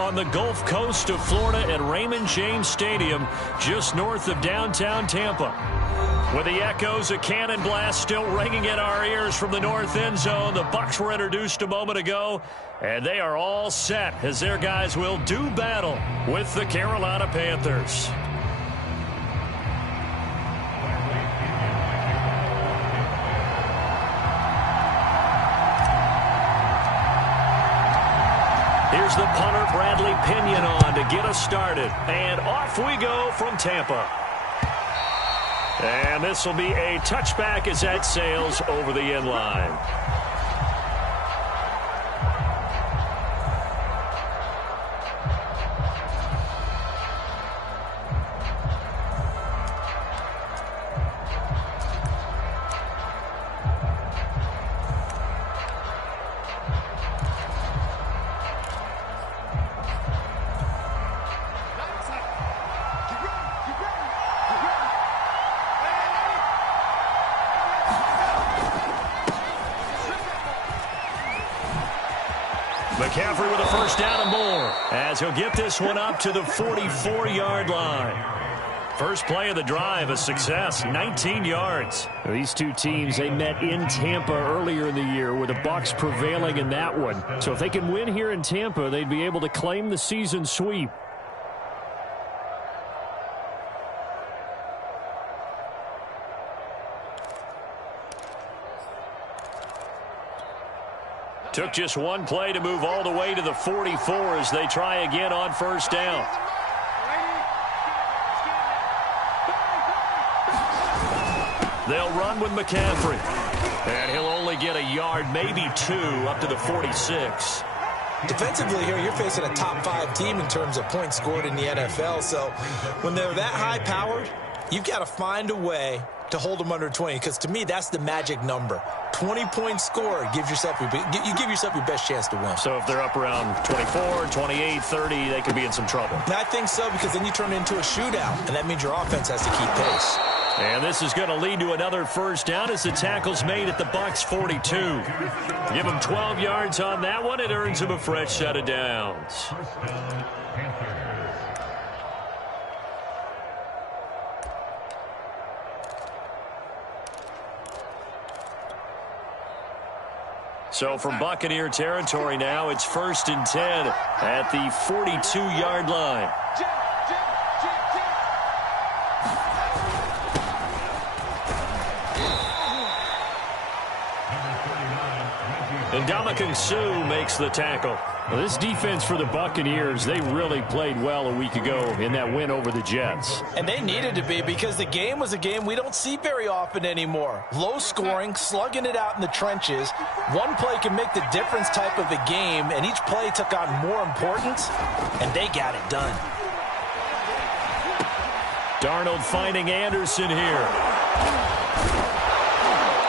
on the Gulf Coast of Florida at Raymond James Stadium, just north of downtown Tampa. With the echoes of cannon blast still ringing in our ears from the north end zone, the Bucs were introduced a moment ago, and they are all set as their guys will do battle with the Carolina Panthers. Here's the punter, Bradley Pinion, on to get us started. And off we go from Tampa. And this will be a touchback as that sails over the end line. McCaffrey with a first down and more as he'll get this one up to the 44-yard line. First play of the drive, a success, 19 yards. These two teams, they met in Tampa earlier in the year with the Bucs prevailing in that one. So if they can win here in Tampa, they'd be able to claim the season sweep. Took just one play to move all the way to the 44 as they try again on first down. They'll run with McCaffrey. And he'll only get a yard, maybe two, up to the 46. Defensively here, you're facing a top-5 team in terms of points scored in the NFL. So when they're that high-powered, you've got to find a way to hold them under 20, because to me, that's the magic number. 20 points scored, you give yourself your best chance to win. So if they're up around 24, 28, 30, they could be in some trouble. And I think so, because then you turn it into a shootout, and that means your offense has to keep pace. And this is going to lead to another first down as the tackle's made at the Bucs 42. Give him 12 yards on that one. It earns him a fresh set of downs. So from Buccaneer territory now, it's 1st and 10 at the 42-yard line. And Ndamukong Suh makes the tackle. Well, this defense for the Buccaneers, they really played well a week ago in that win over the Jets. And they needed to be, because the game was a game we don't see very often anymore. Low scoring, slugging it out in the trenches. One play can make the difference type of a game, and each play took on more importance, and they got it done. Darnold finding Anderson here.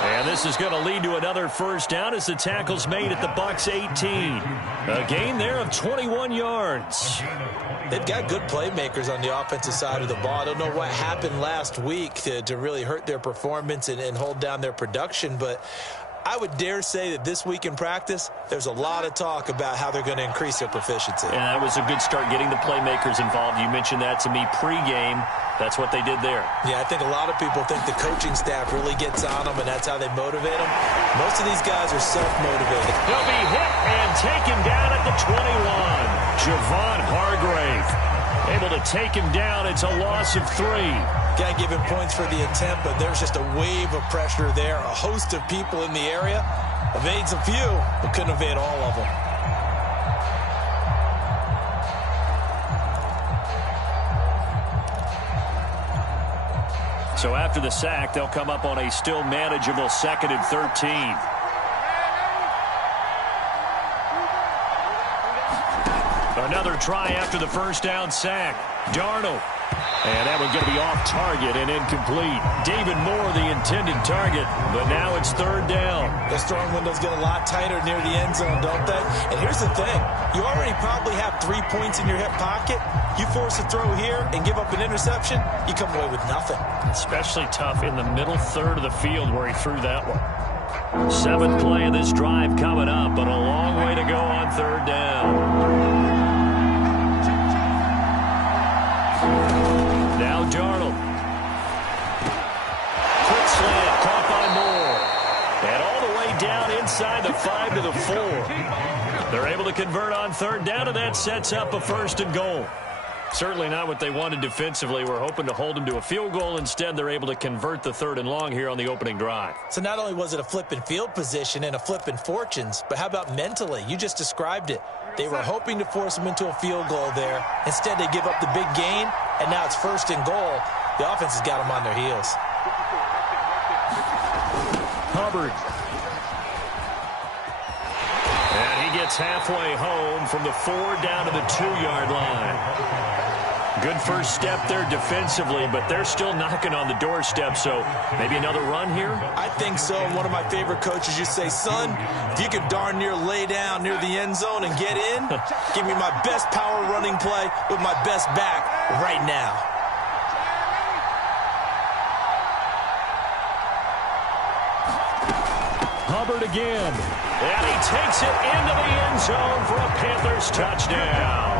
And this is going to lead to another first down as the tackle's made at the Bucs 18. A gain there of 21 yards. They've got good playmakers on the offensive side of the ball. I don't know what happened last week to really hurt their performance and hold down their production, but I would dare say that this week in practice, there's a lot of talk about how they're going to increase their proficiency. And that was a good start getting the playmakers involved. You mentioned that to me pregame. That's what they did there. Yeah, I think a lot of people think the coaching staff really gets on them, and that's how they motivate them. Most of these guys are self-motivated. He'll be hit and taken down at the 21. Javon Hargrave able to take him down. It's a loss of 3. Got to give him points for the attempt, but there's just a wave of pressure there. A host of people in the area. Evades a few, but couldn't evade all of them. So after the sack, they'll come up on a still manageable 2nd and 13. Another try after the first down sack. Darnold. And that one's going to be off target and incomplete. David Moore, the intended target, but now it's 3rd down. Those throwing windows get a lot tighter near the end zone, don't they? And here's the thing. You already probably have 3 points in your hip pocket. You force a throw here and give up an interception, you come away with nothing. Especially tough in the middle third of the field where he threw that one. 7th play of this drive coming up, but a long way to go on 3rd down. convert on third down, and that sets up a 1st and goal. Certainly not what they wanted defensively. We're hoping to hold them to a field goal. Instead, they're able to convert the 3rd and long here on the opening drive. So not only was it a flip in field position and a flip in fortunes, but how about mentally? You just described it. They were hoping to force them into a field goal there. Instead, they give up the big gain, and now it's 1st and goal. The offense has got them on their heels. Hubbard. And he gets halfway home from the 4 down to the 2-yard line. Good first step there defensively, but they're still knocking on the doorstep, so maybe another run here? I think so. One of my favorite coaches used to say, son, if you could darn near lay down near the end zone and get in, give me my best power running play with my best back right now. Hubbard again. And he takes it into the end zone for a Panthers touchdown.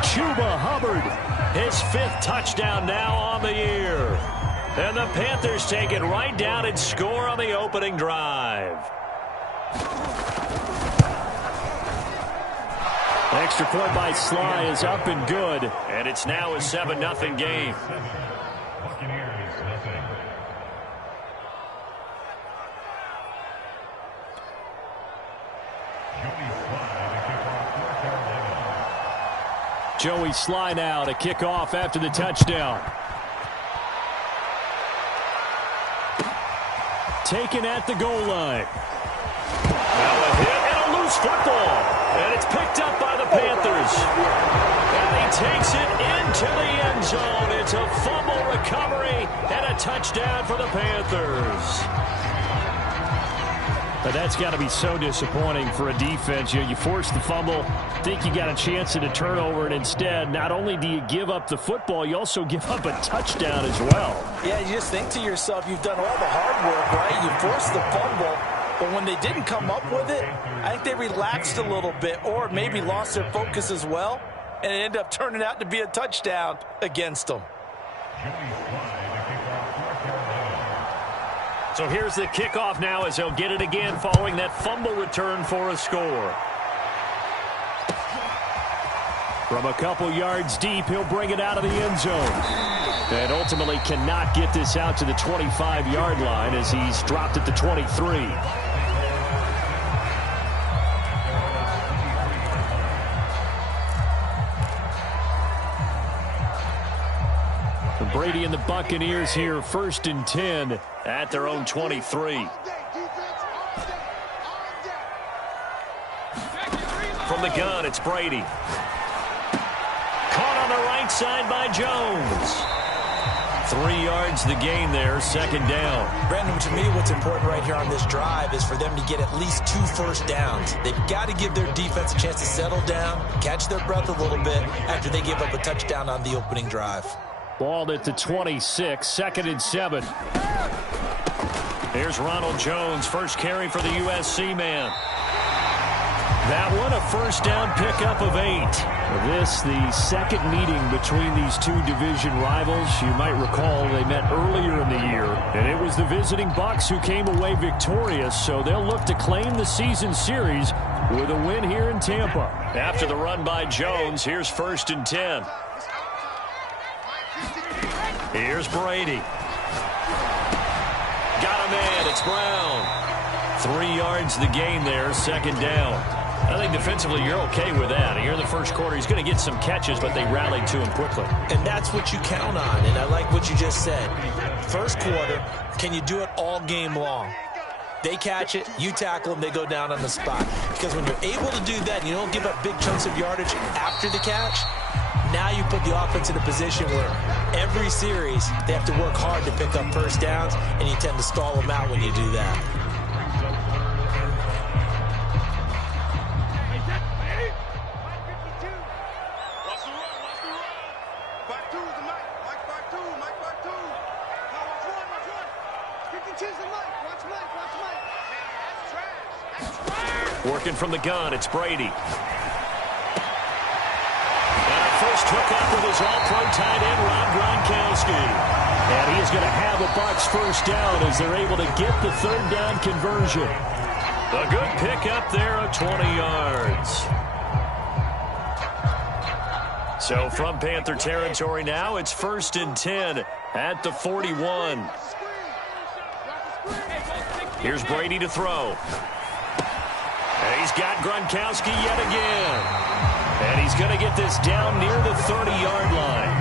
Chuba Hubbard. His 5th touchdown now on the year. And the Panthers take it right down and score on the opening drive. Extra point by Sly is up and good. And it's now a 7-0 game. Joey Sly now to kick off after the touchdown. Taken at the goal line. Now a hit and a loose football. And it's picked up by the Panthers. And he takes it into the end zone. It's a fumble recovery and a touchdown for the Panthers. But that's got to be so disappointing for a defense. You force the fumble, think you got a chance at a turnover, and instead, not only do you give up the football, you also give up a touchdown as well. Yeah, you just think to yourself, you've done all the hard work, right? You forced the fumble, but when they didn't come up with it, I think they relaxed a little bit or maybe lost their focus as well, and it ended up turning out to be a touchdown against them. So here's the kickoff now as he'll get it again following that fumble return for a score. From a couple yards deep, he'll bring it out of the end zone. And ultimately cannot get this out to the 25-yard line as he's dropped at the 23. Brady and the Buccaneers here, 1st and 10 at their own 23. From the gun, it's Brady. Caught on the right side by Jones. 3 yards the gain there, 2nd down. Brandon, to me, what's important right here on this drive is for them to get at least 2 first downs. They've got to give their defense a chance to settle down, catch their breath a little bit after they give up a touchdown on the opening drive. Ball at the 26, 2nd and 7. Here's Ronald Jones, first carry for the USC man. That one, a first down pickup of 8. This, the second meeting between these two division rivals. You might recall they met earlier in the year, and it was the visiting Bucs who came away victorious, so they'll look to claim the season series with a win here in Tampa. After the run by Jones, here's 1st and 10. Here's Brady. Got a man. It's Brown. 3 yards the gain there, 2nd down. I think defensively you're okay with that. Here in the first quarter, he's going to get some catches, but they rallied to him quickly. And that's what you count on, and I like what you just said. First quarter, can you do it all game long? They catch it, you tackle them, they go down on the spot. Because when you're able to do that, you don't give up big chunks of yardage after the catch. Now you put the offense in a position where every series they have to work hard to pick up first downs, and you tend to stall them out when you do that. Working from the gun, it's Brady. First hookup with his all-pro tight end, Rob Gronkowski. And he is going to have a Bucs first down as they're able to get the 3rd down conversion. A good pickup there of 20 yards. So from Panther territory now, it's 1st and 10 at the 41. Here's Brady to throw. And he's got Gronkowski yet again. And he's going to get this down near the 30-yard line.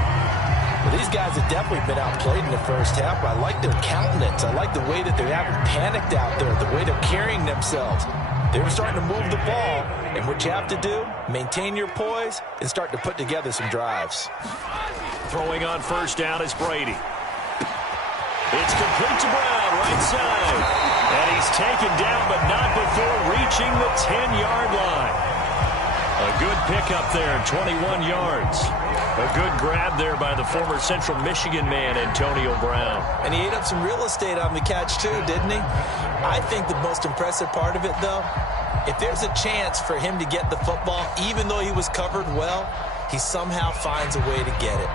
Well, these guys have definitely been outplayed in the first half, but I like their countenance. I like the way that they haven't panicked out there, the way they're carrying themselves. They were starting to move the ball, and what you have to do, maintain your poise and start to put together some drives. Throwing on first down is Brady. It's complete to Brown, right side. And he's taken down, but not before reaching the 10-yard line. A good pickup there, 21 yards. A good grab there by the former Central Michigan man, Antonio Brown. And he ate up some real estate on the catch, too, didn't he? I think the most impressive part of it, though, if there's a chance for him to get the football, even though he was covered well, he somehow finds a way to get it.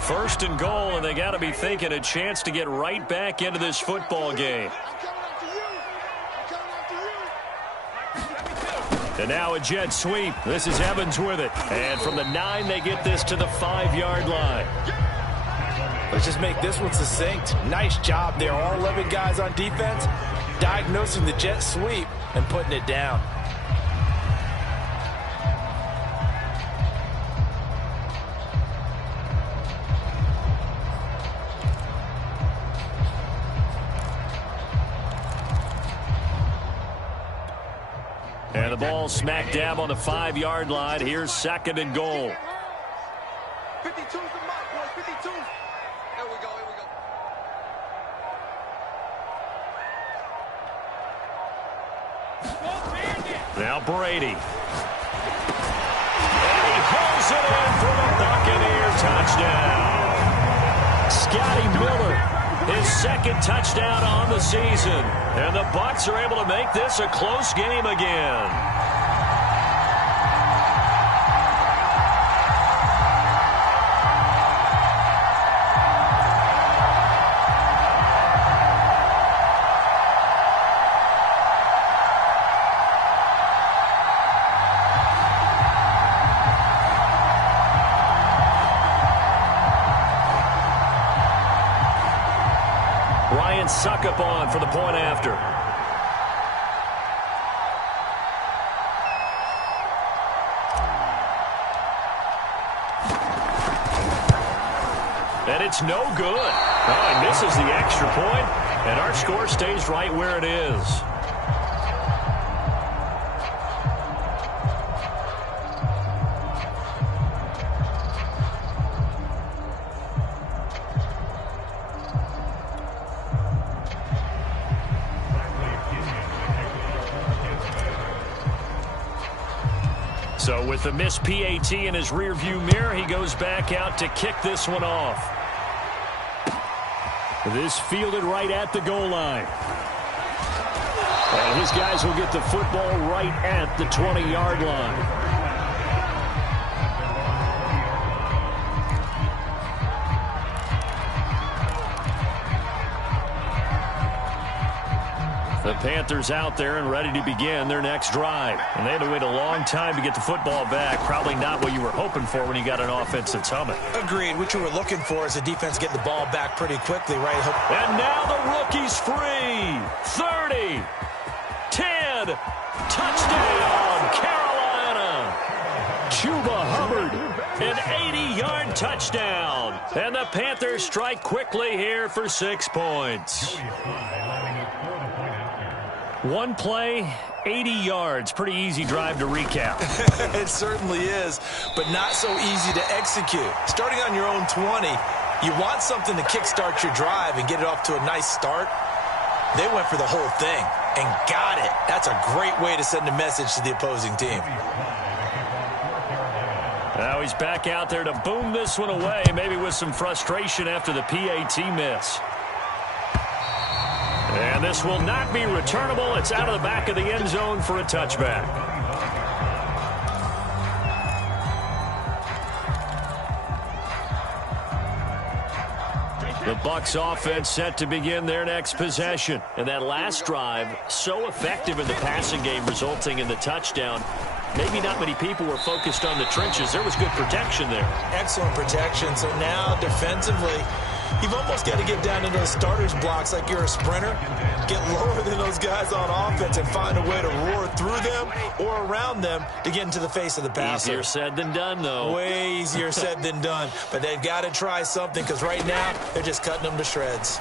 First and goal, and they got to be thinking a chance to get right back into this football game. And now a jet sweep. This is Evans with it. And from the 9, they get this to the 5-yard line. Let's just make this one succinct. Nice job there. All 11 guys on defense diagnosing the jet sweep and putting it down. And the ball smack dab on the 5-yard line. Here's 2nd and goal. 52's the mark, boys. 52. Here we go. Now Brady. And he hauls it in for the Buccaneer touchdown. Scotty Miller, his 2nd touchdown on the season. And the Bucs are able to make this a close game again. Suck up on for the point after. And it's no good. Oh, he misses the extra point, and our score stays right where it is. So with the missed PAT in his rearview mirror, he goes back out to kick this one off. This fielded right at the goal line. And his guys will get the football right at the 20-yard line. The Panthers out there and ready to begin their next drive. And they had to wait a long time to get the football back. Probably not what you were hoping for when you got an offense that's humming. Agreed. What you were looking for is a defense getting the ball back pretty quickly, right? And now the rookie's free. 30. 10. Touchdown, Carolina. Chuba Hubbard. An 80-yard touchdown. And the Panthers strike quickly here for 6 points. One play, 80 yards. Pretty easy drive to recap. It certainly is, but not so easy to execute. Starting on your own 20, you want something to kickstart your drive and get it off to a nice start. They went for the whole thing and got it. That's a great way to send a message to the opposing team. Now he's back out there to boom this one away, maybe with some frustration after the PAT miss. And this will not be returnable. It's out of the back of the end zone for a touchback. The Bucs offense set to begin their next possession. And that last drive, so effective in the passing game, resulting in the touchdown. Maybe not many people were focused on the trenches. There was good protection there. Excellent protection. So now defensively, you've almost got to get down into those starters blocks like you're a sprinter. Get lower than those guys on offense and find a way to roar through them or around them to get into the face of the passer. Easier said than done, though. Way easier said than done. But they've got to try something because right now they're just cutting them to shreds.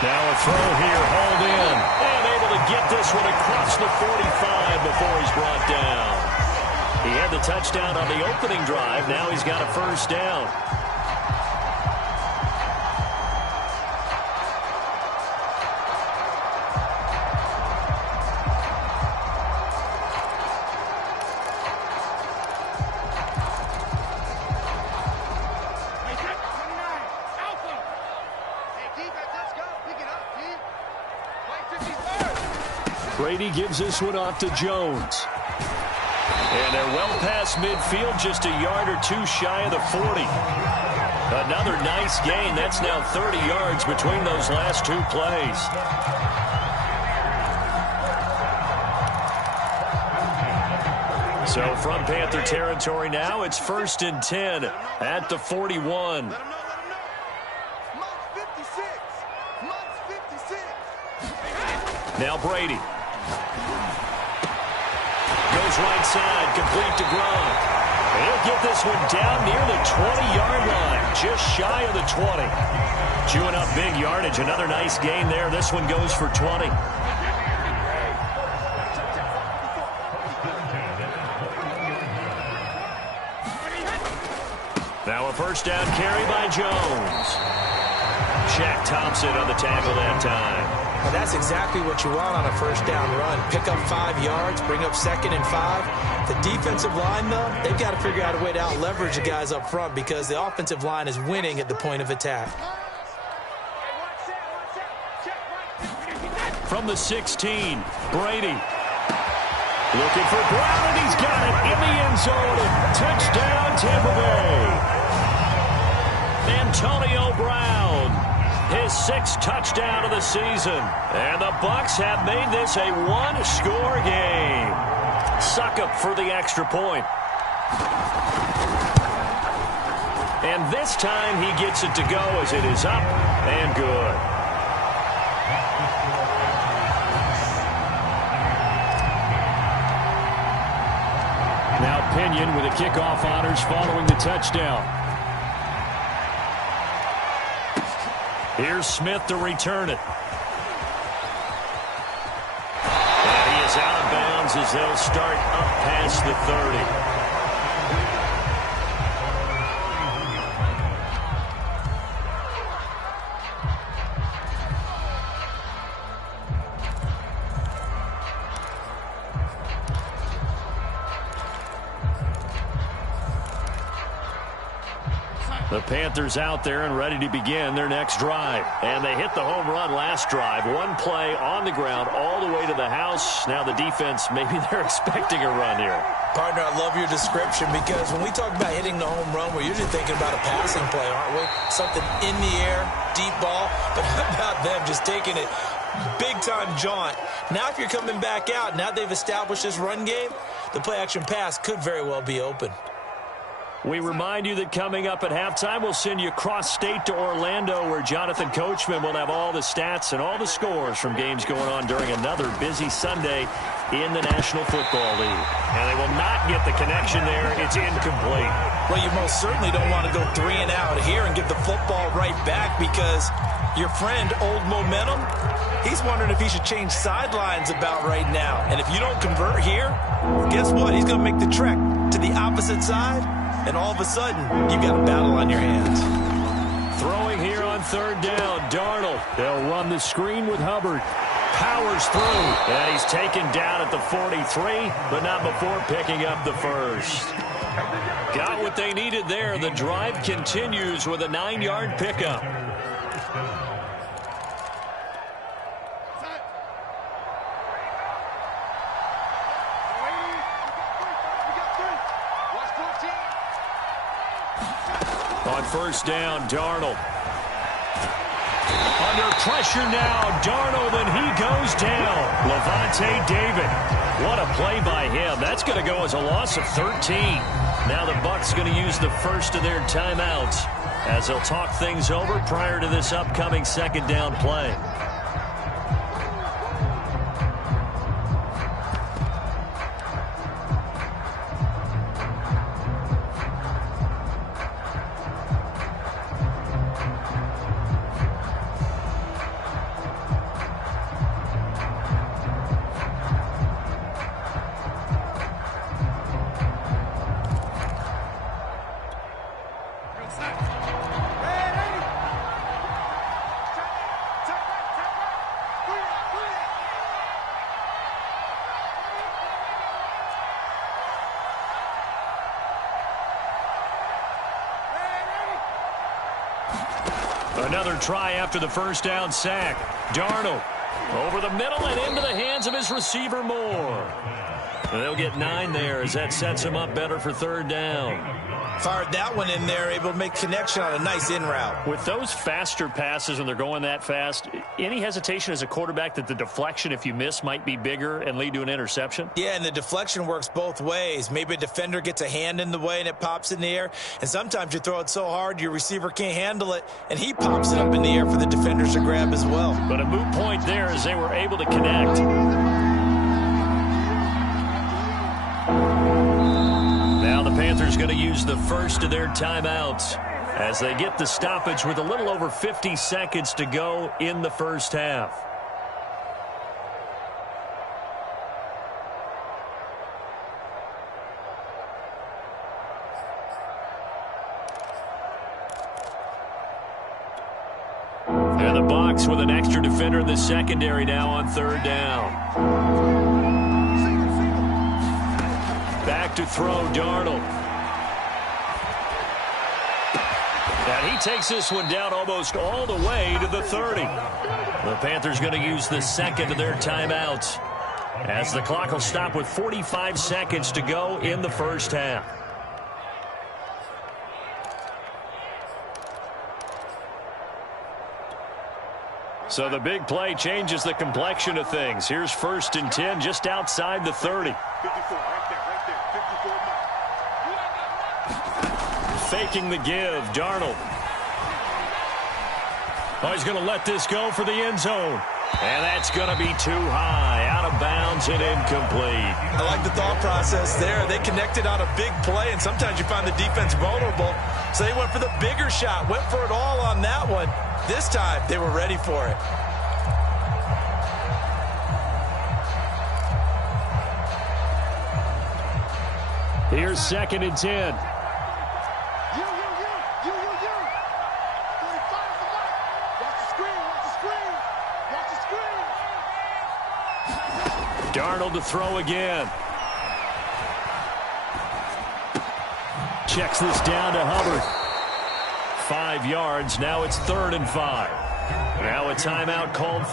Now a throw here, hauled in. And able to get this one across the 45 before he's brought down. He had the touchdown on the opening drive. Now he's got a first down. Brady gives this one off to Jones. And they're well past midfield, just a yard or two shy of the 40. Another nice gain. That's now 30 yards between those last two plays. So from Panther territory now, it's 1st and 10 at the 41. Now Brady. Goes right side, complete to Gronk. He'll get this one down near the 20-yard line, just shy of the 20. Chewing up big yardage, another nice gain there. This one goes for 20. Now a first down carry by Jones. Shaq Thompson on the tackle that time. And that's exactly what you want on a first down run. Pick up 5 yards, bring up 2nd and 5. The defensive line, though, they've got to figure out a way to out-leverage the guys up front because the offensive line is winning at the point of attack. From the 16, Brady. Looking for Brown, and he's got it in the end zone. Touchdown, Tampa Bay. Antonio Brown. His 6th touchdown of the season. And the Bucs have made this a one-score game. Succop for the extra point. And this time he gets it to go as it is up and good. Now Pinion with the kickoff honors following the touchdown. Here's Smith to return it. And he is out of bounds as they'll start up past the 30. The Panthers out there and ready to begin their next drive. And they hit the home run last drive. One play on the ground all the way to the house. Now the defense, maybe they're expecting a run here. Partner, I love your description because when we talk about hitting the home run, we're usually thinking about a passing play, aren't we? Something in the air, deep ball. But how about them just taking it big-time jaunt? Now if you're coming back out, now they've established this run game, the play-action pass could very well be open. We remind you that coming up at halftime, we'll send you cross-state to Orlando, where Jonathan Coachman will have all the stats and all the scores from games going on during another busy Sunday in the National Football League. And they will not get the connection there. It's incomplete. Well, you most certainly don't want to go 3 and out here and get the football right back because your friend, Old Momentum, he's wondering if he should change sidelines about right now. And if you don't convert here, guess what? He's going to make the trek to the opposite side. And all of a sudden, you've got a battle on your hands. Throwing here on 3rd down, Darnold. They'll run the screen with Hubbard. Powers through. And he's taken down at the 43, but not before picking up the first. Got what they needed there. The drive continues with a 9-yard pickup. On first down, Darnold. Under pressure now, Darnold, and he goes down. Lavonte David. What a play by him. That's going to go as a loss of 13. Now the Bucs going to use the first of their timeouts as they'll talk things over prior to this upcoming second down play. Another try after the first down sack. Darnold over the middle and into the hands of his receiver Moore. And they'll get 9 there as that sets him up better for third down. Fired that one in there, able to make connection on a nice in route. With those faster passes when they're going that fast, any hesitation as a quarterback that the deflection, if you miss, might be bigger and lead to an interception? Yeah, and the deflection works both ways. Maybe a defender gets a hand in the way and it pops in the air. And sometimes you throw it so hard your receiver can't handle it, and he pops it up in the air for the defenders to grab as well. But a moot point there as they were able to connect. Now the Panthers going to use the first of their timeouts as they get the stoppage with a little over 50 seconds to go in the first half. And the Bucs with an extra defender in the secondary now on third down. Back to throw, Darnold. And he takes this one down almost all the way to the 30. The Panthers going to use the second of their timeouts as the clock will stop with 45 seconds to go in the first half. So the big play changes the complexion of things. Here's first and 10 just outside the 30. 54, right there, 54 mark. Faking the give, Darnold. Oh, he's going to let this go for the end zone. And that's going to be too high, out of bounds and incomplete. I like the thought process there. They connected on a big play, and sometimes you find the defense vulnerable. So they went for the bigger shot, went for it all on that one. This time, they were ready for it. Here's second and 10. You. 45 is the mark. Watch the screen, watch the screen. Darnold to throw again. Checks this down to Hubbard. 5 yards. Now it's 3rd and 5. Now a timeout called.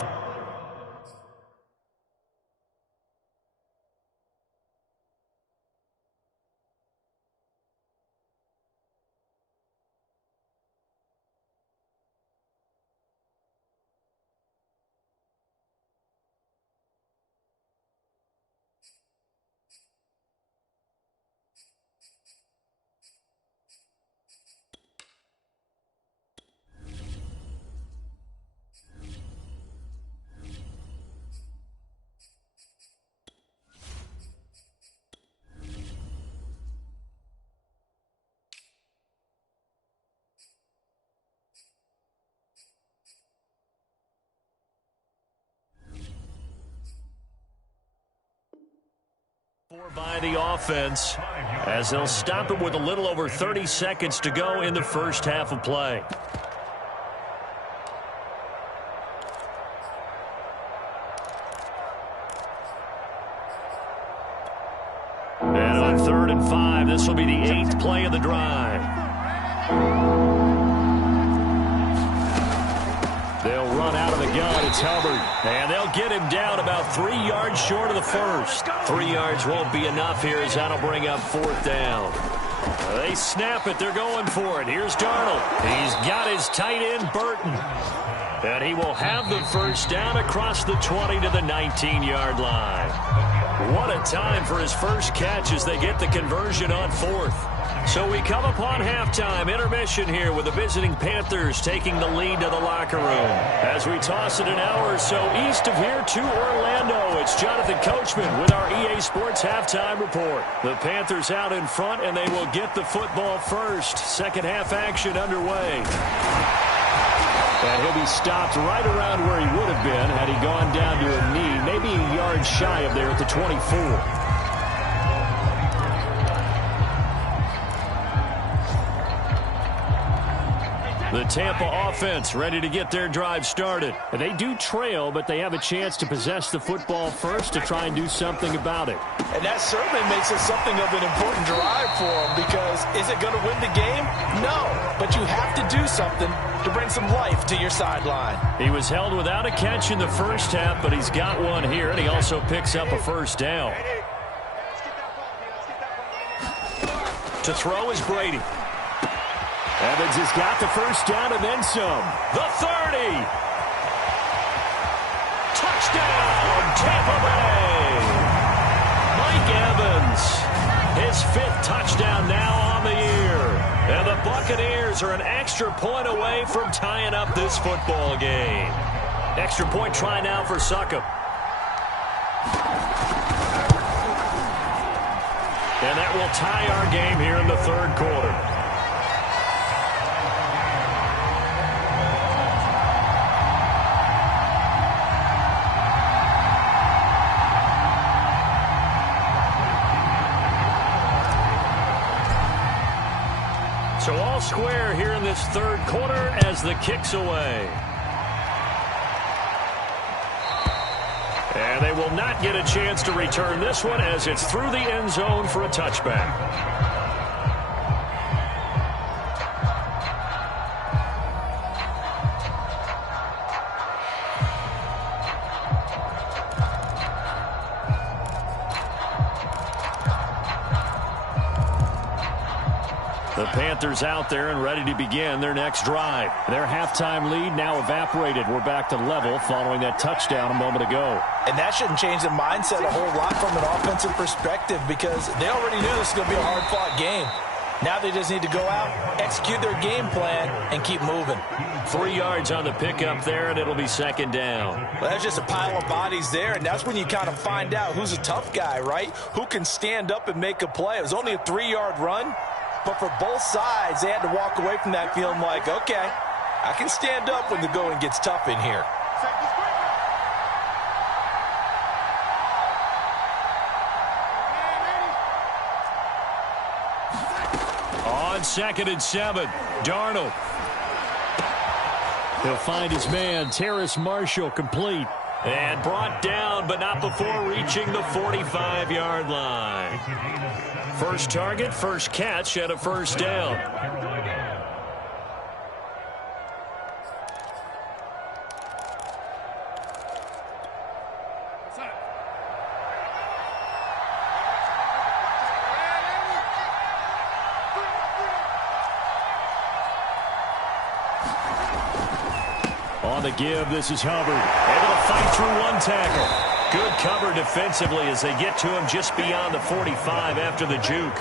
By the offense as they'll stop it with a little over 30 seconds to go in the first half of play. And on 3rd and 5, this will be the 8th play of the drive. They'll run out of the gun. It's Hubbard. And they'll get him down about 3 yards short of the first. 3 yards won't be enough here as that'll bring up 4th down. They snap it. They're going for it. Here's Darnold. He's got his tight end, Burton. And he will have the first down across the 20 to the 19-yard line. What a time for his first catch as they get the conversion on fourth. So we come upon halftime intermission here with the visiting Panthers taking the lead to the locker room. As we toss it an hour or so east of here to Orlando, it's Jonathan Coachman with our EA Sports halftime report. The Panthers out in front, and they will get the football first. Second half action underway. And he'll be stopped right around where he would have been had he gone down to a knee, maybe a yard shy of there at the 24. The Tampa offense ready to get their drive started. They do trail, but they have a chance to possess the football first to try and do something about it. And that certainly makes it something of an important drive for them, because is it going to win the game? No, but you have to do something to bring some life to your sideline. He was held without a catch in the first half, but he's got one here, and he also picks up a first down. To throw is Brady. Evans has got the first down and then some. The 30. Touchdown, Tampa Bay. Mike Evans, his 5th touchdown now on the year. And the Buccaneers are an extra point away from tying up this football game. Extra point try now for Succop. And that will tie our game here in the third quarter. So all square here in this third quarter as the kick's away. And they will not get a chance to return this one as it's through the end zone for a touchback. The Panthers out there and ready to begin their next drive. Their halftime lead now evaporated. We're back to level following that touchdown a moment ago. And that shouldn't change the mindset a whole lot from an offensive perspective, because they already knew this was going to be a hard-fought game. Now they just need to go out, execute their game plan, and keep moving. 3 yards on the pickup there, and it'll be second down. Well, that's just a pile of bodies there, and that's when you kind of find out who's a tough guy, right? Who can stand up and make a play. It was only a 3-yard run. But for both sides, they had to walk away from that feeling like, okay, I can stand up when the going gets tough in here. On 2nd and 7, Darnold. He'll find his man, Terrace Marshall, complete. And brought down, but not before reaching the 45-yard line. First target, first catch, and a first down. On the give, this is Hubbard. Able to fight through one tackle. Good cover defensively as they get to him just beyond the 45 after the juke.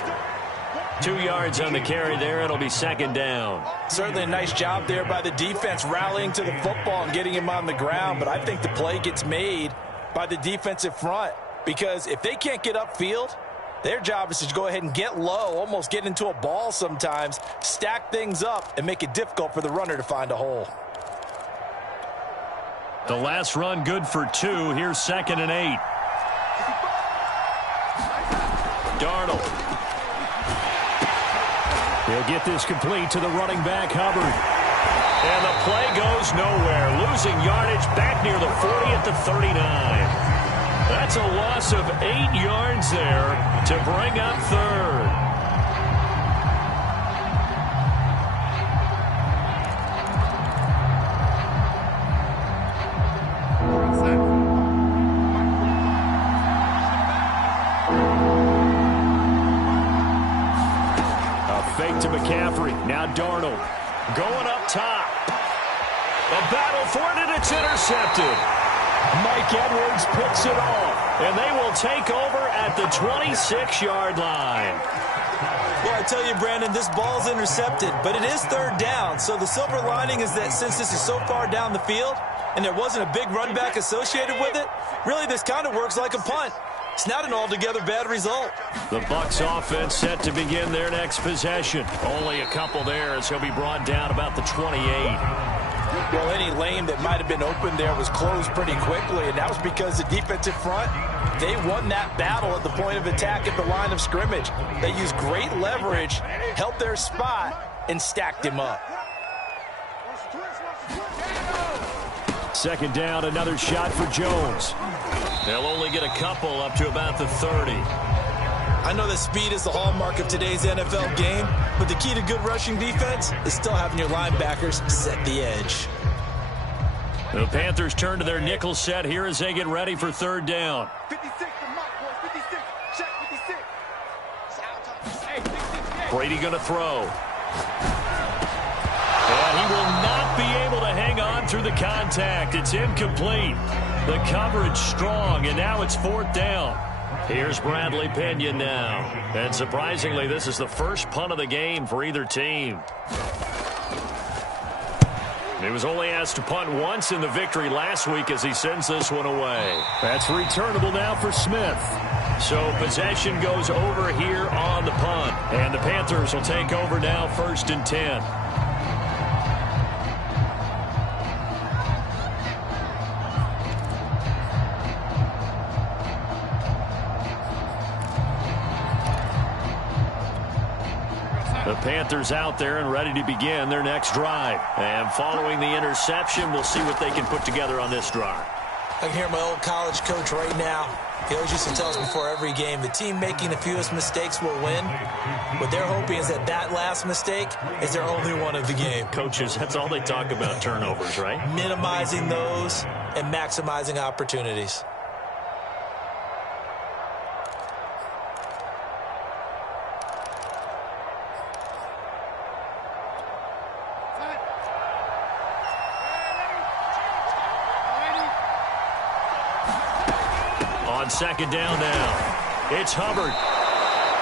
2 yards on the carry there. It'll be second down. Certainly a nice job there by the defense rallying to the football and getting him on the ground. But I think the play gets made by the defensive front, because if they can't get upfield, their job is to go ahead and get low, almost get into a ball sometimes, stack things up, and make it difficult for the runner to find a hole. The last run good for 2. Here's 2nd and 8. Darnold. He'll get this complete to the running back, Hubbard. And the play goes nowhere. Losing yardage back near the 40 at the 39. That's a loss of 8 yards there to bring up third. fake to McCaffrey. Now Darnold going up top. A battle for it, and it's intercepted. Mike Edwards picks it off, and they will take over at the 26-yard line. Well, I tell you, Brandon, this ball's intercepted, but it is third down. So the silver lining is that since this is so far down the field and there wasn't a big run back associated with it, really this kind of works like a punt. It's not an altogether bad result. The Bucs offense set to begin their next possession. Only a couple there as he'll be brought down about the 28. Well, any lane that might have been open there was closed pretty quickly, and that was because the defensive front, they won that battle at the point of attack at the line of scrimmage. They used great leverage, held their spot, and stacked him up. Second down, another shot for Jones. They'll only get a couple up to about the 30. I know that speed is the hallmark of today's NFL game, but the key to good rushing defense is still having your linebackers set the edge. The Panthers turn to their nickel set here as they get ready for third down. 56 to Mike, boys. 56. Check 56. Brady going to throw. And he will not be able to hang on through the contact. It's incomplete. The coverage strong, and now it's fourth down. Here's Bradley Pinion now. And surprisingly, this is the first punt of the game for either team. He was only asked to punt once in the victory last week as he sends this one away. That's returnable now for Smith. So possession goes over here on the punt. And the Panthers will take over now, 1st and 10. The Panthers out there and ready to begin their next drive. And following the interception, we'll see what they can put together on this drive. I can hear my old college coach right now. He always used to tell us before every game, the team making the fewest mistakes will win. What they're hoping is that that last mistake is their only one of the game. Coaches, that's all they talk about, turnovers, right? Minimizing those and maximizing opportunities. On second down now, it's Hubbard.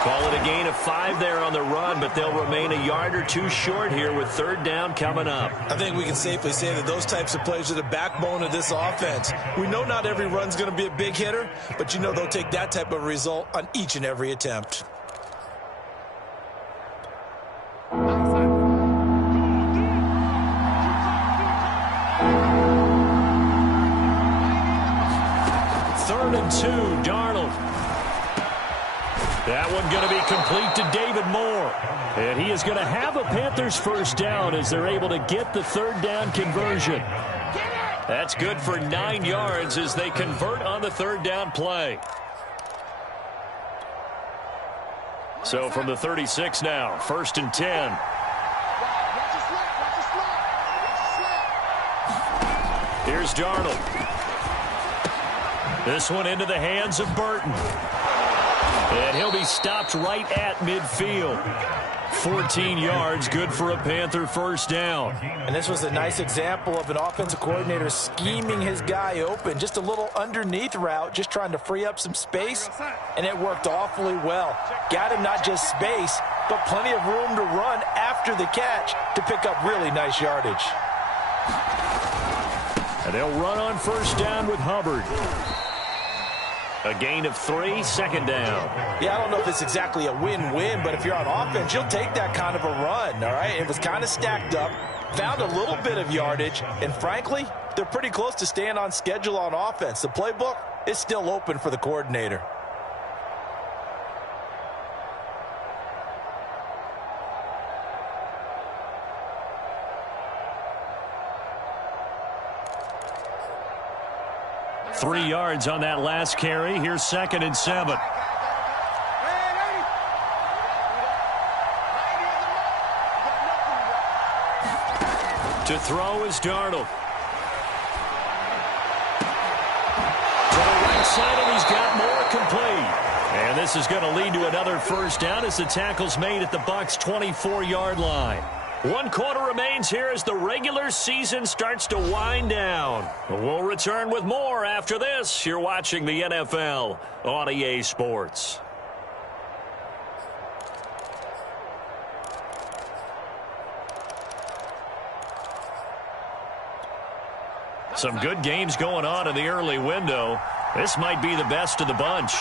Call it a gain of 5 there on the run, but they'll remain a yard or two short here with third down coming up. I think we can safely say that those types of plays are the backbone of this offense. We know not every run's going to be a big hitter, but you know they'll take that type of result on each and every attempt. Third and 2, Darnold. That one going to be complete to David Moore. And he is going to have a Panthers first down as they're able to get the third down conversion. That's good for 9 yards as they convert on the third down play. So from the 36 now, 1st and 10. Here's Darnold. This one into the hands of Burton. And he'll be stopped right at midfield. 14 yards, good for a Panther first down. And this was a nice example of an offensive coordinator scheming his guy open. Just a little underneath route, just trying to free up some space. And it worked awfully well. Got him not just space, but plenty of room to run after the catch to pick up really nice yardage. And they'll run on first down with Hubbard. A gain of 3, second down. Yeah, I don't know if it's exactly a win-win, but if you're on offense, you'll take that kind of a run, all right? It was kind of stacked up, found a little bit of yardage, and frankly, they're pretty close to staying on schedule on offense. The playbook is still open for the coordinator. Three yards on that last carry. Here's 2nd and 7. To throw is Darnold. To the right side, and he's got more complete. And this is going to lead to another first down as the tackle's made at the Bucs' 24-yard line. 1 quarter remains here as the regular season starts to wind down. We'll return with more after this. You're watching the NFL on EA Sports. Some good games going on in the early window. This might be the best of the bunch.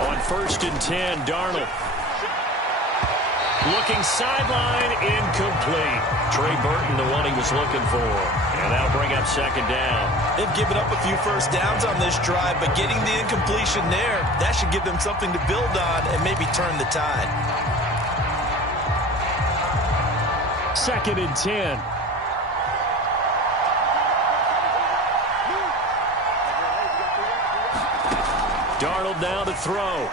On 1st and 10, Darnold. Looking sideline, incomplete. Trey Burton, the one he was looking for. And that'll bring up 2nd down. They've given up a few first downs on this drive, but getting the incompletion there, that should give them something to build on and maybe turn the tide. 2nd and 10. Darnold now to throw.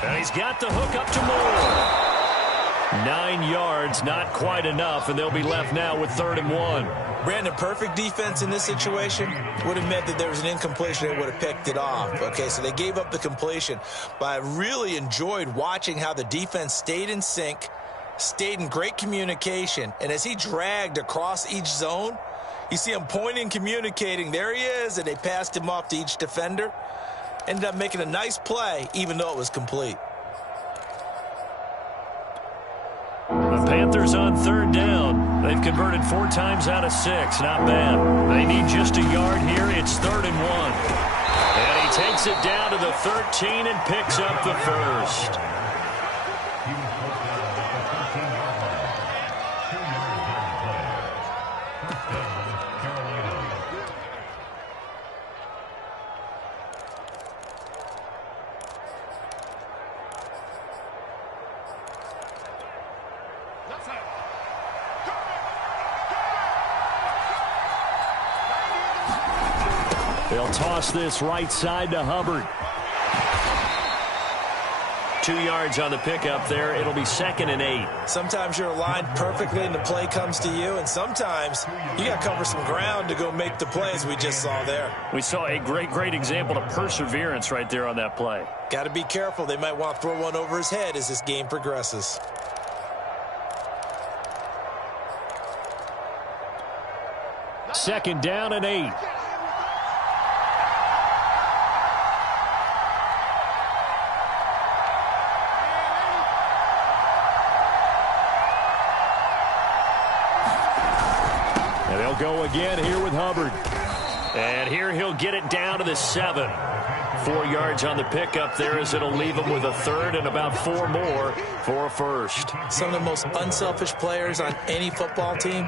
And he's got the hook up to Moore. 9 yards, not quite enough, and they'll be left now with 3rd and 1. Brandon, perfect defense in this situation would have meant that there was an incompletion. They would have picked it off. Okay, so they gave up the completion. But I really enjoyed watching how the defense stayed in sync, stayed in great communication, and as he dragged across each zone, you see him pointing, communicating. There he is, and they passed him off to each defender. Ended up making a nice play, even though it was complete. The Panthers on 3rd down. They've converted 4 times out of 6. Not bad. They need just a yard here. It's 3rd and 1. And he takes it down to the 13 and picks up the first. They'll toss this right side to Hubbard. 2 yards on the pickup there. It'll be 2nd and 8. Sometimes you're aligned perfectly and the play comes to you, and sometimes you got to cover some ground to go make the plays we just saw there. We saw a great example of perseverance right there on that play. Got to be careful. They might want to throw one over his head as this game progresses. Second down and 8. And they'll go again here with Hubbard. And here he'll get it down to the 7. 4 yards on the pickup there as it'll leave him with a 3rd and about 4 more for a first. Some of the most unselfish players on any football team,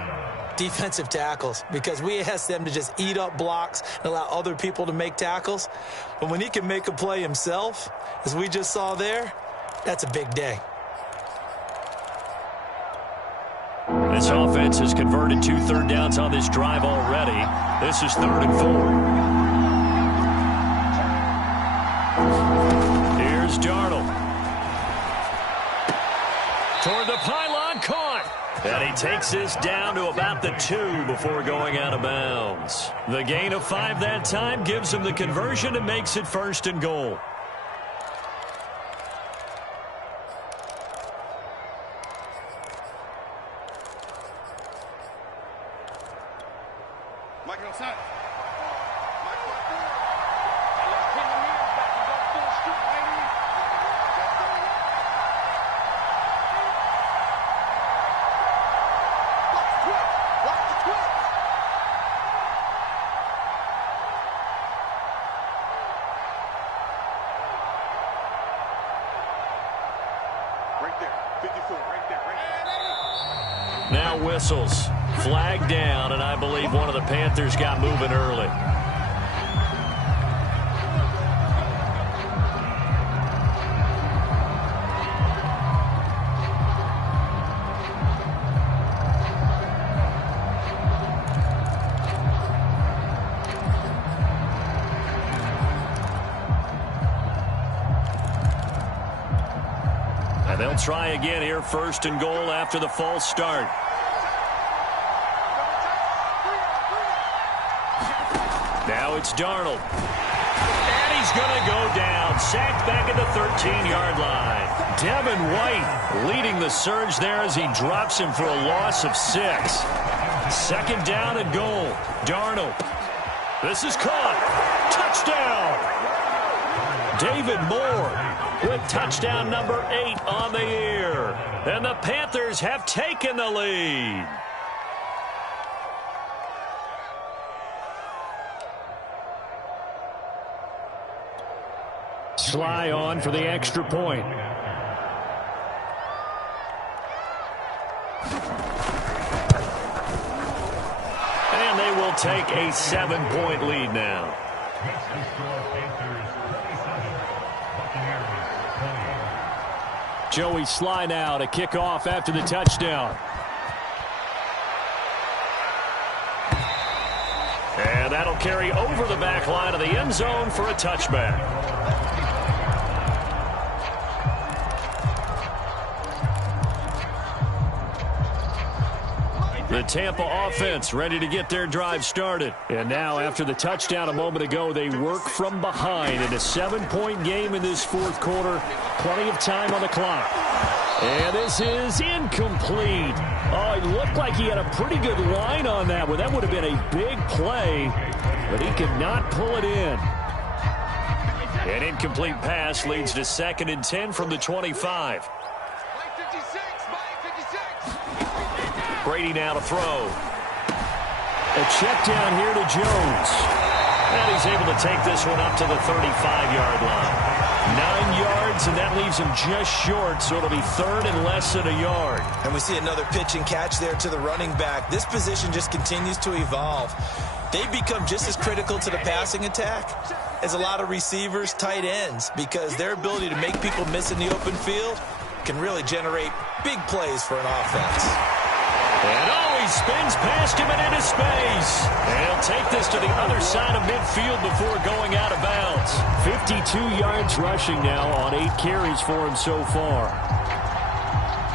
defensive tackles, because we ask them to just eat up blocks and allow other people to make tackles. But when he can make a play himself, as we just saw there, that's a big day. This offense has converted 2 third downs on this drive already. This is 3rd and 4. Here's Darnold. Toward the pylon, caught. And he takes this down to about the 2 before going out of bounds. The gain of 5 that time gives him the conversion and makes it 1st and goal. Now whistles. Flag down, and I believe one of the Panthers got moving early. And they'll try again here, 1st and goal after the false start. Now it's Darnold. And he's going to go down. Sacked back at the 13-yard line. Devin White leading the surge there as he drops him for a loss of 6. Second down and goal. Darnold. This is caught. Touchdown. David Moore with touchdown number 8 on the year. And the Panthers have taken the lead. Sly on for the extra point. And they will take a 7-point lead now. Joey Sly now to kick off after the touchdown. And that'll carry over the back line of the end zone for a touchback. The Tampa offense ready to get their drive started. And now after the touchdown a moment ago, they work from behind in a 7-point game in this fourth quarter. Plenty of time on the clock. And this is incomplete. Oh, it looked like he had a pretty good line on that one. That would have been a big play, but he could not pull it in. An incomplete pass leads to 2nd and 10 from the 25. Brady now to throw. A check down here to Jones. And he's able to take this one up to the 35-yard line. 9 yards, and that leaves him just short, so it'll be 3rd and less than a yard. And we see another pitch and catch there to the running back. This position just continues to evolve. They become just as critical to the passing attack as a lot of receivers, tight ends, because their ability to make people miss in the open field can really generate big plays for an offense. And he spins past him and into space. And he'll take this to the other side of midfield before going out of bounds. 52 yards rushing now on 8 carries for him so far.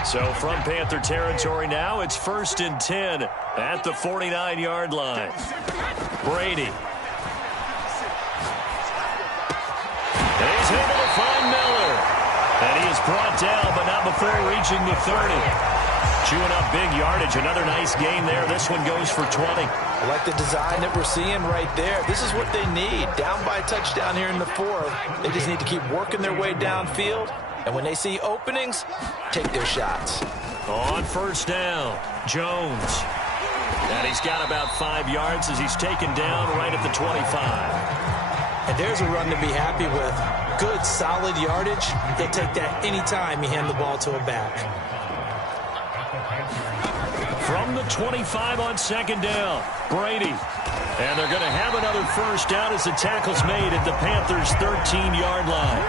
So from Panther territory now, it's 1st and 10 at the 49-yard line. Brady. And he's able to find Miller. And he is brought down, but not before reaching the 30. Chewing up big yardage. Another nice gain there. This one goes for 20. I like the design that we're seeing right there. This is what they need. Down by a touchdown here in the 4th. They just need to keep working their way downfield. And when they see openings, take their shots. On 1st down, Jones. And he's got about 5 yards as he's taken down right at the 25. And there's a run to be happy with. Good, solid yardage. He'll take that anytime you hand the ball to a back. From the 25 on 2nd down, Brady. And they're going to have another 1st down as the tackle's made at the Panthers' 13-yard line.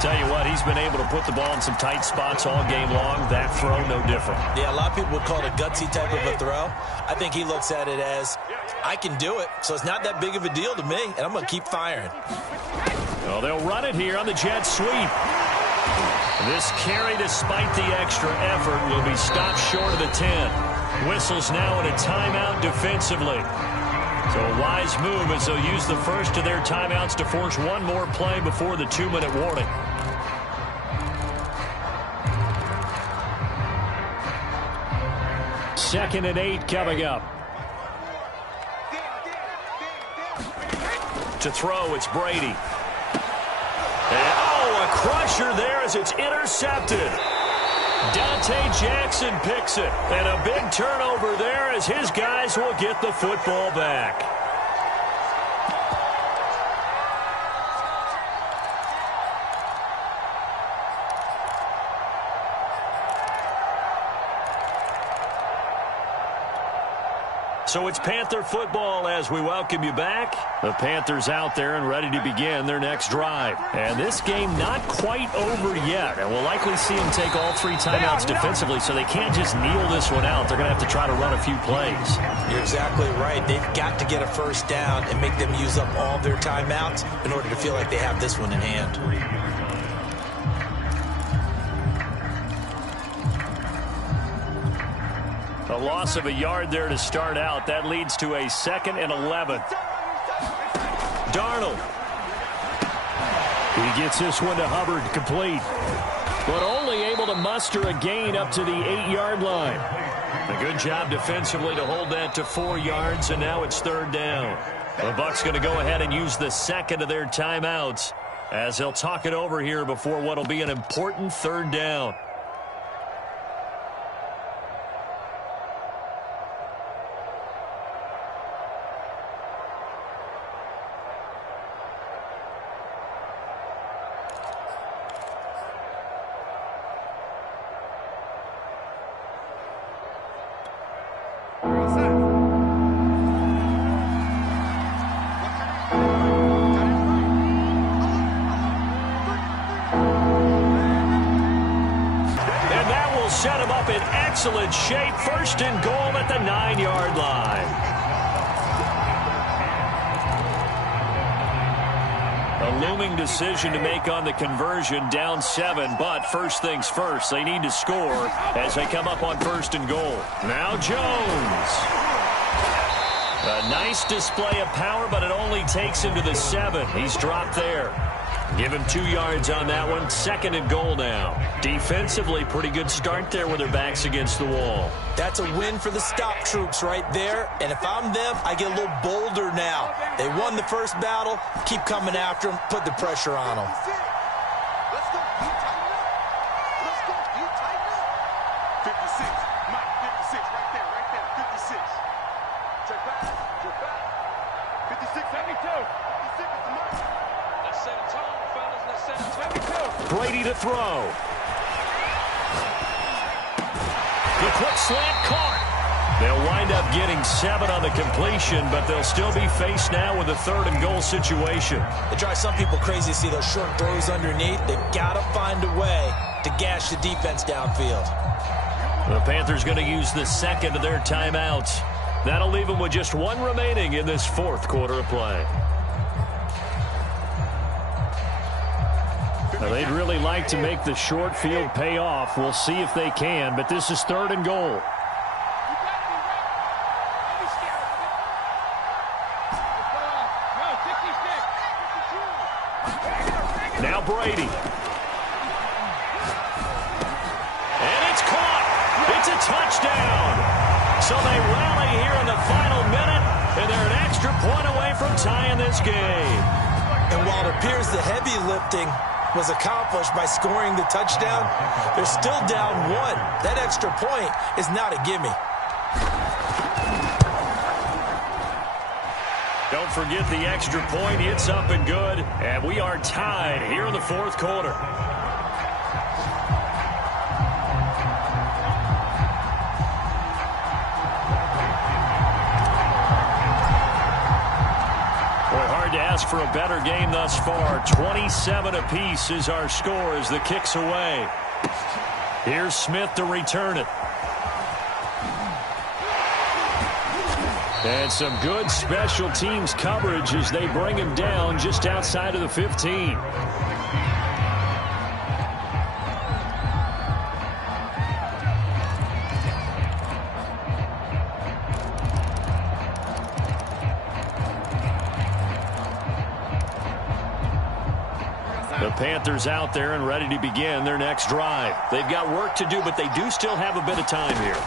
Tell you what, he's been able to put the ball in some tight spots all game long. That throw, no different. Yeah, a lot of people would call it a gutsy type of a throw. I think he looks at it as, I can do it, so it's not that big of a deal to me, and I'm going to keep firing. Well, they'll run it here on the jet sweep. This carry, despite the extra effort, will be stopped short of the 10. Whistles now in a timeout defensively. So a wise move as they'll use the first of their timeouts to force one more play before the 2-minute warning. Second and 8 coming up. To throw, it's Brady. And, a crusher there as it's intercepted. Dante Jackson picks it. And a big turnover there as his guys will get the football back. So it's Panther football as we welcome you back. The Panthers out there and ready to begin their next drive. And this game not quite over yet. And we'll likely see them take all 3 timeouts defensively, so they can't just kneel this one out. They're going to have to try to run a few plays. You're exactly right. They've got to get a 1st down and make them use up all their timeouts in order to feel like they have this one in hand. A loss of a yard there to start out. That leads to a 2nd and 11. Darnold He gets this one to Hubbard, complete. But only able to muster a gain up to the 8-yard line. A good job defensively to hold that to 4 yards, and now it's 3rd down. The Bucs going to go ahead and use the second of their timeouts as they'll talk it over here before what will be an important 3rd down. Set him up in excellent shape. 1st and goal at the 9-yard line. A looming decision to make on the conversion, down 7, but first things first, they need to score as they come up on 1st and goal. Now Jones. A nice display of power, but it only takes him to the 7. He's dropped there. Give him 2 yards on that one. 2nd and goal now. Defensively, pretty good start there with their backs against the wall. That's a win for the stop troops right there. And if I'm them, I get a little bolder now. They won the first battle. Keep coming after them. Put the pressure on them. Let's go. You tighten up. Let's go. You tighten up. 56. Mike, 56. Right there. 56. Check back. 56, 72. 56 is the mark. Let's set a tone, fellas. Let's set a tone. Brady to throw. The quick slant caught. They'll wind up getting 7 on the completion, but they'll still be faced now with a 3rd and goal situation. It drives some people crazy to see those short throws underneath. They've got to find a way to gash the defense downfield. The Panthers going to use the 2nd of their timeouts. That'll leave them with just 1 remaining in this 4th quarter of play. Now, they'd really like to make the short field pay off. We'll see if they can, but this is 3rd and goal. Now Brady. And it's caught. It's a touchdown. So they rally here in the final minute, and they're an extra point away from tying this game. And while it appears the heavy lifting was accomplished by scoring the touchdown, they're still down 1. That extra point is not a gimme. Don't forget the extra point. It's up and good. And we are tied here in the 4th quarter. To ask for a better game thus far. 27 apiece is our score as the kick's away. Here's Smith to return it. And some good special teams coverage as they bring him down just outside of the 15. The Panthers out there and ready to begin their next drive. They've got work to do, but they do still have a bit of time here.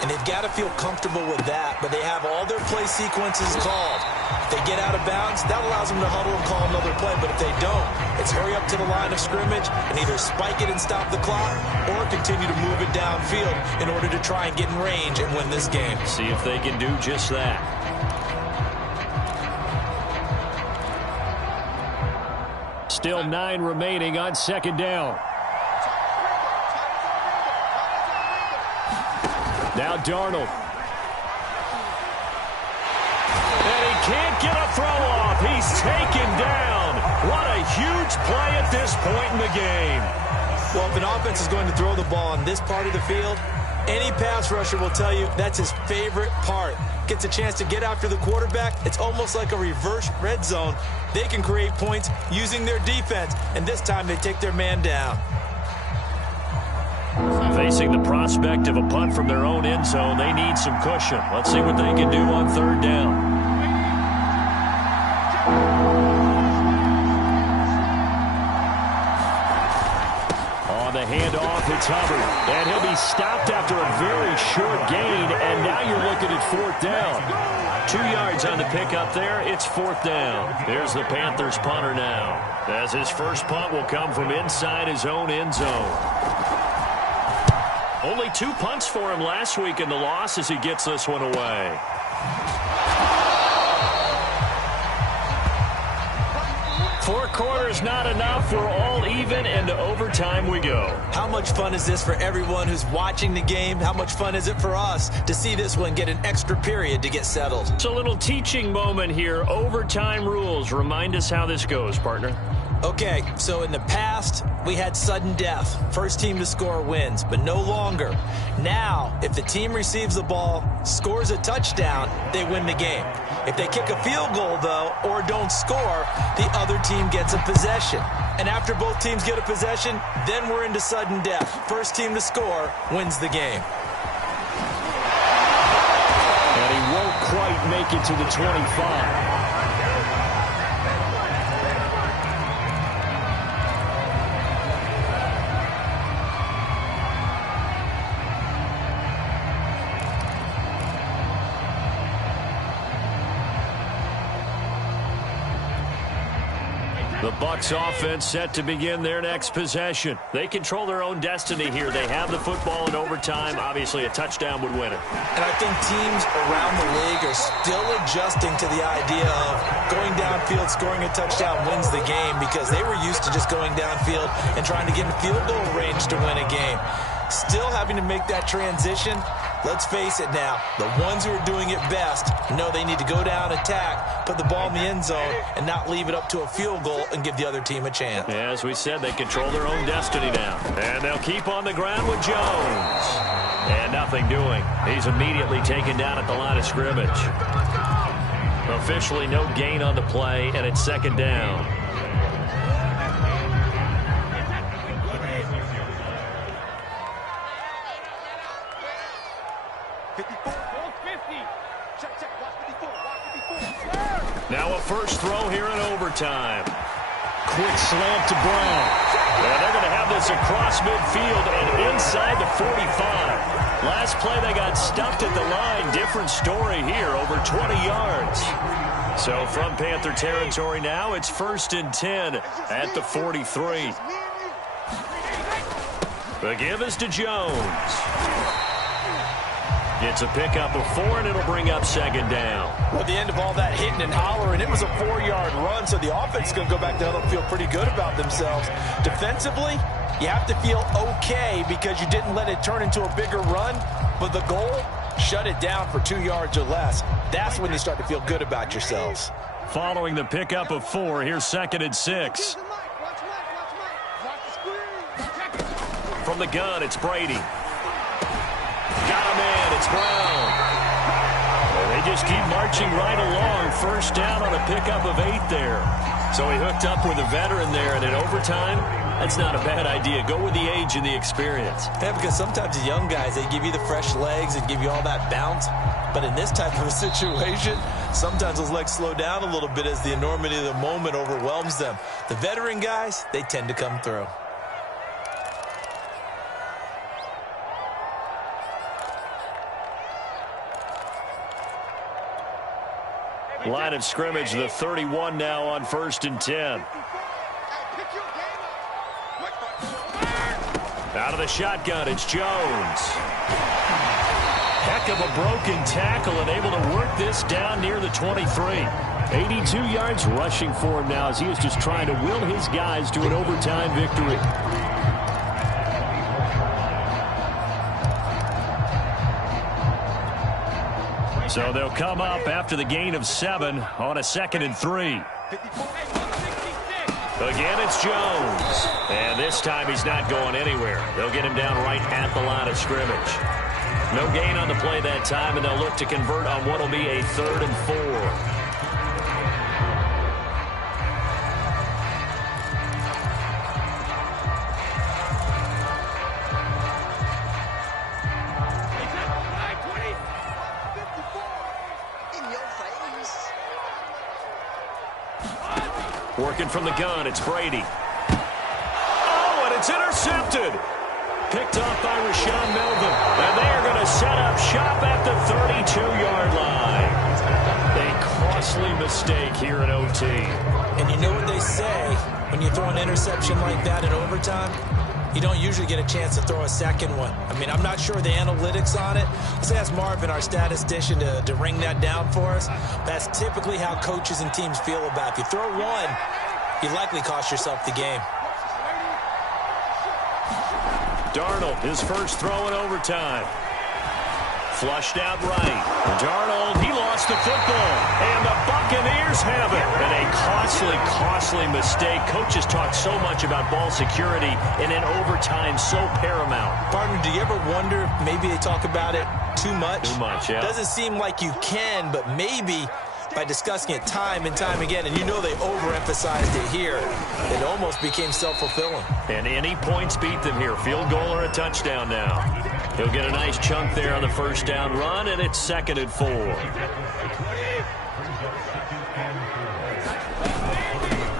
And they've got to feel comfortable with that, but they have all their play sequences called. If they get out of bounds, that allows them to huddle and call another play, but if they don't, it's hurry up to the line of scrimmage and either spike it and stop the clock or continue to move it downfield in order to try and get in range and win this game. See if they can do just that. Still 9 remaining on 2nd down. Now Darnold. And he can't get a throw off. He's taken down. What a huge play at this point in the game. Well, if an offense is going to throw the ball on this part of the field, any pass rusher will tell you that's his favorite part. Gets a chance to get after the quarterback. It's almost like a reverse red zone. They can create points using their defense, and this time they take their man down. Facing the prospect of a punt from their own end zone, they need some cushion. Let's see what they can do on 3rd down. It's Hubbard. And he'll be stopped after a very short gain, and now you're looking at 4th down. 2 yards on the pickup there. It's 4th down. There's the Panthers punter now, as his first punt will come from inside his own end zone. Only 2 punts for him last week in the loss as he gets this one away. Four quarters not enough. We're all even, and to overtime we go. How much fun is this for everyone who's watching the game? How much fun is it for us to see this one get an extra period to get settled? It's a little teaching moment here. Overtime rules. Remind us how this goes, partner. Okay, so in the past, we had sudden death. First team to score wins, but no longer. Now, if the team receives the ball, scores a touchdown, they win the game. If they kick a field goal, though, or don't score, the other team gets a possession. And after both teams get a possession, then we're into sudden death. First team to score wins the game. And he won't quite make it to the 25. The Bucs offense set to begin their next possession. They control their own destiny here. They have the football in overtime. Obviously, a touchdown would win it. And I think teams around the league are still adjusting to the idea of going downfield, scoring a touchdown wins the game, because they were used to just going downfield and trying to get in field goal range to win a game. Still having to make that transition. Let's face it now, the ones who are doing it best know they need to go down, attack, put the ball in the end zone, and not leave it up to a field goal and give the other team a chance. Yeah, as we said, they control their own destiny now. And they'll keep on the ground with Jones. And nothing doing. He's immediately taken down at the line of scrimmage. Officially no gain on the play, and it's 2nd down. Now a first throw here in overtime. Quick slant to Brown. And they're going to have this across midfield and inside the 45. Last play they got stuffed at the line. Different story here, over 20 yards. So from Panther territory now, it's 1st and 10 at the 43. The give is to Jones. It's a pickup of 4, and it'll bring up 2nd down. Well, at the end of all that hitting and hollering, it was a 4-yard run, so the offense is going to go back down and feel pretty good about themselves. Defensively, you have to feel okay because you didn't let it turn into a bigger run, but the goal, shut it down for 2 yards or less. That's when you start to feel good about yourselves. Following the pickup of 4, here's 2nd and 6. From the gun, it's Brady. Got a man, it's Brown. And they just keep marching right along. First down on a pickup of 8 there. So he hooked up with a veteran there, and in overtime, that's not a bad idea. Go with the age and the experience. Yeah, because sometimes the young guys, they give you the fresh legs and give you all that bounce. But in this type of a situation, sometimes those legs slow down a little bit as the enormity of the moment overwhelms them. The veteran guys, they tend to come through. Line of scrimmage, the 31 now on 1st and 10. Out of the shotgun, it's Jones. Heck of a broken tackle and able to work this down near the 23. 82 yards rushing for him now as he is just trying to will his guys to an overtime victory. So they'll come up after the gain of 7 on a 2nd and 3. Again, it's Jones. And this time he's not going anywhere. They'll get him down right at the line of scrimmage. No gain on the play that time, and they'll look to convert on what will be a 3rd and 4. Working from the gun, it's Brady. Oh, and it's intercepted. picked off by Rashaan Melvin. And they are going to set up shop at the 32-yard line. A costly mistake here in OT. And you know what they say, when you throw an interception like that in overtime, you don't usually get a chance to throw a second one. I mean, I'm not sure the analytics on it. Let's ask Marvin, our statistician, to ring that down for us. That's typically how coaches and teams feel about it. If you throw one, you likely cost yourself the game. Darnold, his first throw in overtime. Flushed out right. Darnold, he lost the football. And the Buccaneers have it. And a costly mistake. Coaches talk so much about ball security, and in overtime, so paramount. Partner, do you ever wonder if maybe they talk about it too much? Too much, yeah. Doesn't seem like you can, but maybe by discussing it time and time again, and you know they overemphasized it here, it almost became self-fulfilling. And any points beat them here. Field goal or a touchdown now. He'll get a nice chunk there on the first down run, and it's 2nd and 4.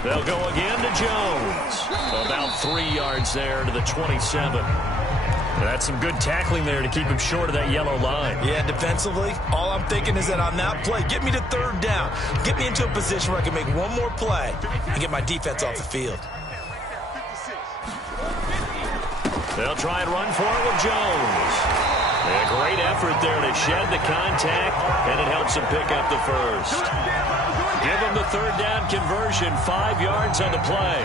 They'll go again to Jones. About 3 yards there to the 27. That's some good tackling there to keep him short of that yellow line. Yeah, defensively, all I'm thinking is that on that play, get me to 3rd down. Get me into a position where I can make one more play and get my defense off the field. They'll try and run for it with Jones. A great effort there to shed the contact, and it helps him pick up the first. Give him the 3rd down conversion, 5 yards on the play.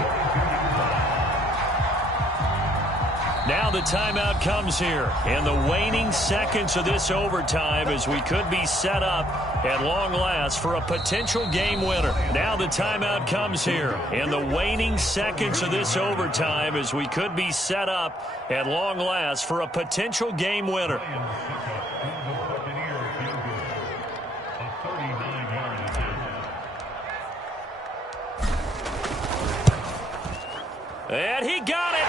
Now the timeout comes here, and the waning seconds of this overtime as we could be set up at long last for a potential game winner. Now the timeout comes here, and the waning seconds of this overtime as we could be set up at long last for a potential game winner. And he got it.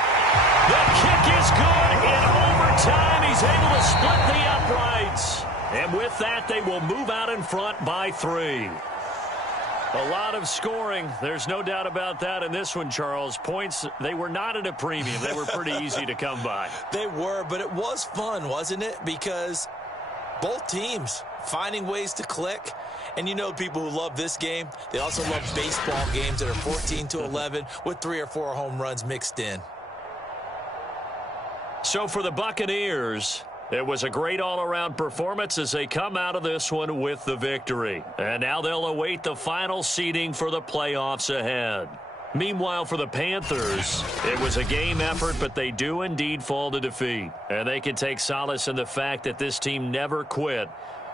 The kick is good. In overtime, he's able to split the uprights. And with that, they will move out in front by 3. A lot of scoring. There's no doubt about that in this one, Charles. Points, they were not at a premium. They were pretty easy to come by. They were, but it was fun, wasn't it? Because both teams finding ways to click. And you know people who love this game, they also love baseball games that are 14-11 with 3 or 4 home runs mixed in. So for the Buccaneers, it was a great all-around performance as they come out of this one with the victory. And now they'll await the final seeding for the playoffs ahead. Meanwhile, for the Panthers, it was a game effort, but they do indeed fall to defeat. And they can take solace in the fact that this team never quit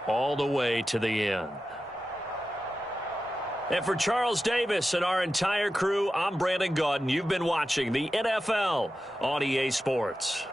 all the way to the end. And for Charles Davis and our entire crew, I'm Brandon Gaudin. You've been watching the NFL on EA Sports.